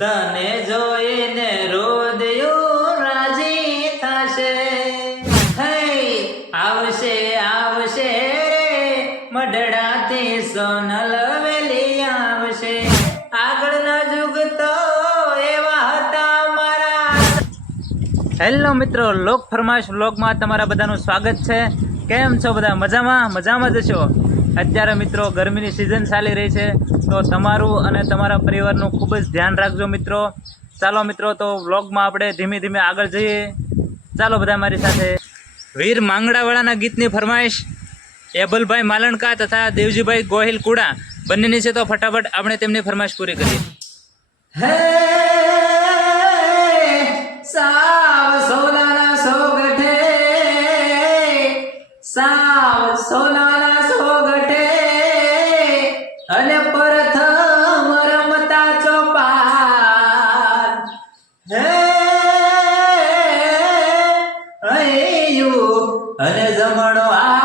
તને જોઈને રોદયો રાજી થશે. હે, આવશે આવશે મઢડાથી સોનલ વેલી આવશે. આગળના જુગ તો એવા હતા મારા. હેલો મિત્રો, લોક ફરમાશ વ્લોગમાં તમારા બધાનું સ્વાગત છે. કેમ છો બધા? મજામાં? મજામાં જ છો? અત્યારે મિત્રો ગરમીની સિઝન ચાલી રહી છે, તો તમારું અને તમારા પરિવારનું ખૂબ જ ધ્યાન રાખજો મિત્રો. ચાલો મિત્રો, તો વ્લોગમાં આપણે ધીમે ધીમે આગળ જઈએ. ચાલો બધા મારી સાથે. વીર માંગડાવાળાના ગીતની ફરમાઈશ. એબલભાઈ માલણકા તથા દેવજીભાઈ ગોહિલ કુડા. બંનેની છે તો ફટાફટ આપણે તેમની ફરમાઈશ પૂરી કરીએ. સાવ સોગઠે, સાવ સોનાના know I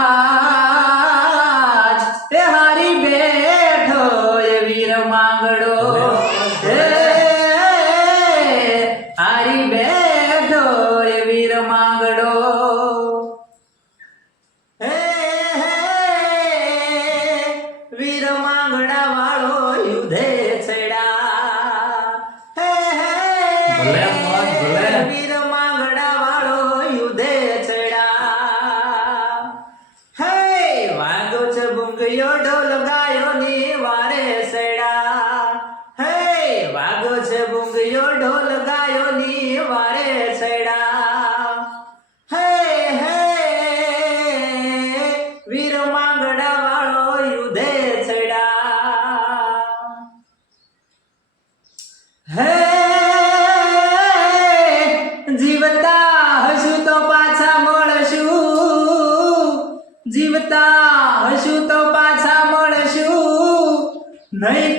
મળશું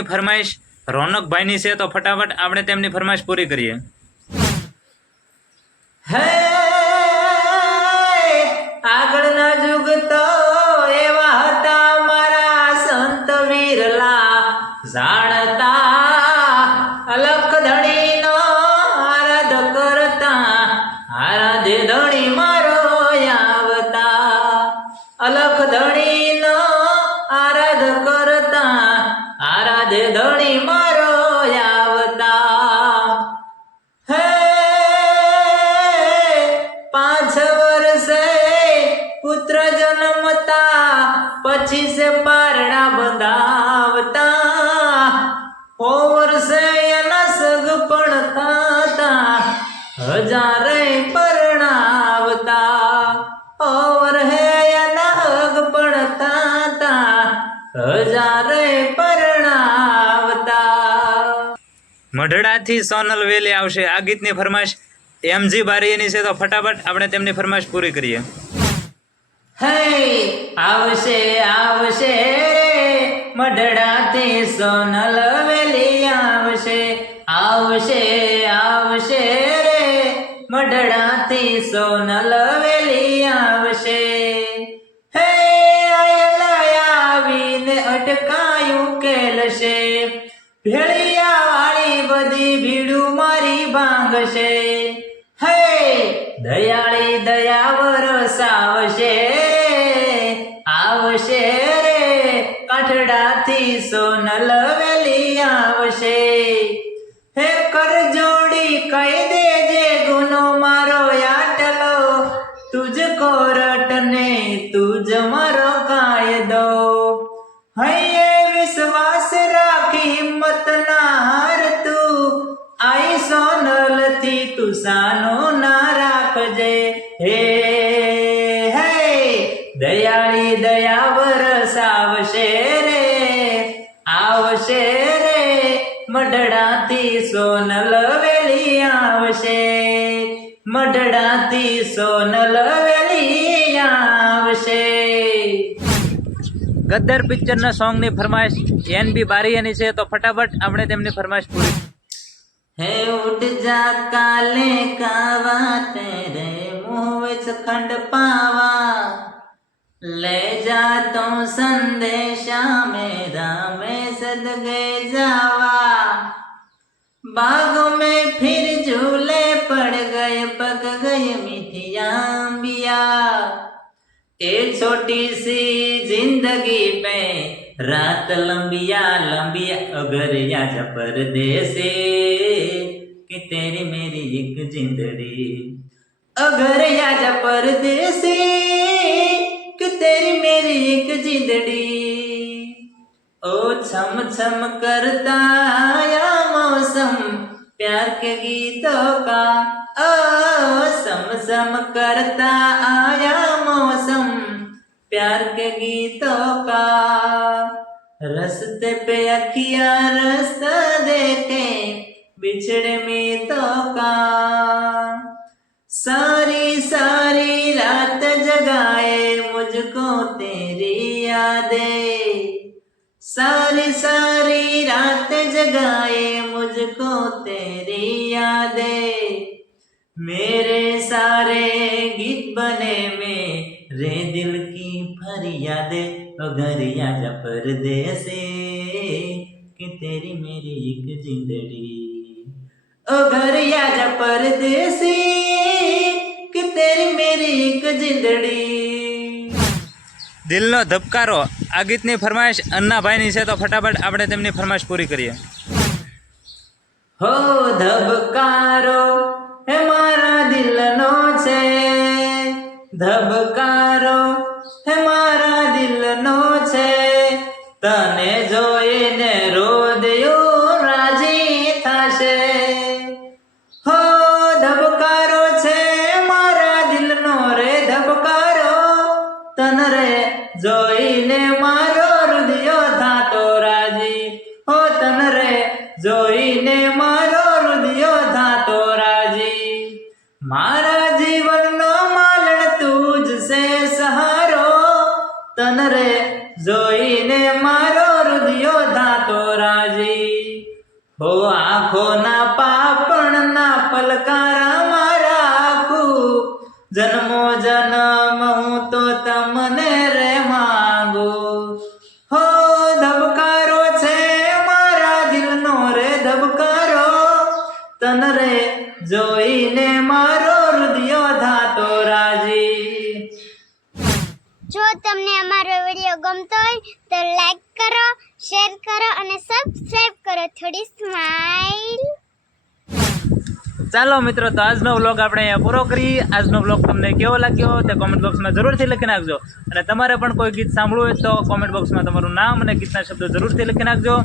આગમવાણીની ફરમાઈશ રોનકભાઈની છે તો ફટાફટ આપણે તેમની ફરમાઈશ પૂરી કરીએ. હે આગળના પછી સે પારણા બંધાવતા. ઓ વર્ષે એના સગ પણ થતા હજારે પરણાવતા. ઓવર હે એના હગ પણ થતા હજારે પરણાવતા. મઢડાથી સોનલ વેલી આવશે. આ ગીતની ફરમાશ એમજી બારીની છે. તો ફટાફટ આપણે તેમની ફરમાશ પૂરી કરીએ. હે આવશે આવશે રે, મઢડાથી સોનલ વેલી આવશે. આવશે આવશે રે, મઢડાથી સોનલ વેલી આવશે. આવશે રે કાઠડાથી સોનલ આવશે રે મઢડાથી સોનલ વેલી આવશે મઢડાથી સોનલ વેલી આવશે ગદ્દર પિક્ચરના સોંગની ફરમાઈશ એન બી બારીયાની છે તો ફટાફટ આપણે તેમની ફરમાઈશ પૂરી હે ઉઠ જા કાલે કાવા તેરે મુંહ ਵਿੱਚ ખંડ પાવા ले जा तो संदेशा मेरा मैं सद गए जावा बागों में फिर झूले पड़ गए पक गए मिठिया ए छोटी सी जिंदगी पे रात लंबिया लंबिया अगर या परदेसे कि तेरी मेरी एक जिंदड़ी अगर या परदेसे कि तेरी मेरी एक जिंदड़ी ओ छम छम करता आया मौसम, प्यार के गीतों का। ओ सम सम करता आया मौसम, प्यार के गीतों का। रस्ते पे अखिया रास्ता देखे, बिछड़े में तो का। सारी सारी रात जगाए मुझको तेरी यादें। सारी सारी रात जगाए मुझको तेरी यादें। मेरे सारे गीत बने मेरे दिल की फरियादें। घरिया जा परदेसे कि तेरी मेरी एक जिंदड़ी। ओ घरिया जा परदेसी कि तेरी मेरी एक जिंदड़ी। દિલનો ધબકારો. આ ગીતની ફરમાઈશ અન્નાભાઈની છે, તો ફટાફટ આપણે તેમની ફરમાઈશ પૂરી કરીએ. હો, ધબકારો હે મારા દિલનો છે. ધબકારો હે મારા દિલનો છે. તને જોઈને હો રે, જોઈને મારો હૃદયો થાતો રાજી. મારા જીવનનો માલણ તું જ છે સહારો. તન રે, જોઈને મારો હૃદયો થાતો રાજી. હો આંખોના પાપણના પલકારા મારા આખું. જન્મો જન્મ તન જોઈને મારો હૃદયો થાતો રાજી. જો તમને અમારો વીડિયો ગમતો હોય તો લાઈક કરો શેર કરો અને સબસ્ક્રાઇબ કરો. થોડી સ્માઈલ ચાલો મિત્રો તો આજનો વ્લોગ આપણે અહીંયા પૂરો કરી આજનો વ્લોગ તમને કેવો લાગ્યો તે કોમેન્ટ બોક્સમાં જરૂરથી લખી નાખજો. અને તમારે પણ કોઈ ગીત સાંભળવું હોય તો કોમેન્ટ બોક્સમાં તમારું નામ અને ગીતના શબ્દો જરૂરથી લખી નાખજો.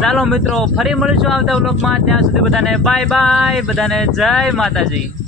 ચાલો મિત્રો ફરી મળીશું આવતા વ્લોગમાં ત્યાં સુધી બધાને બાય બાય બધાને જય માતાજી.